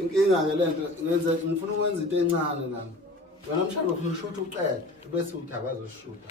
inkinga ke lento ngenze ngifuna ukwenza into encane nami wena mshado ufuna ushutha uqede bese uthi akwazi ushutha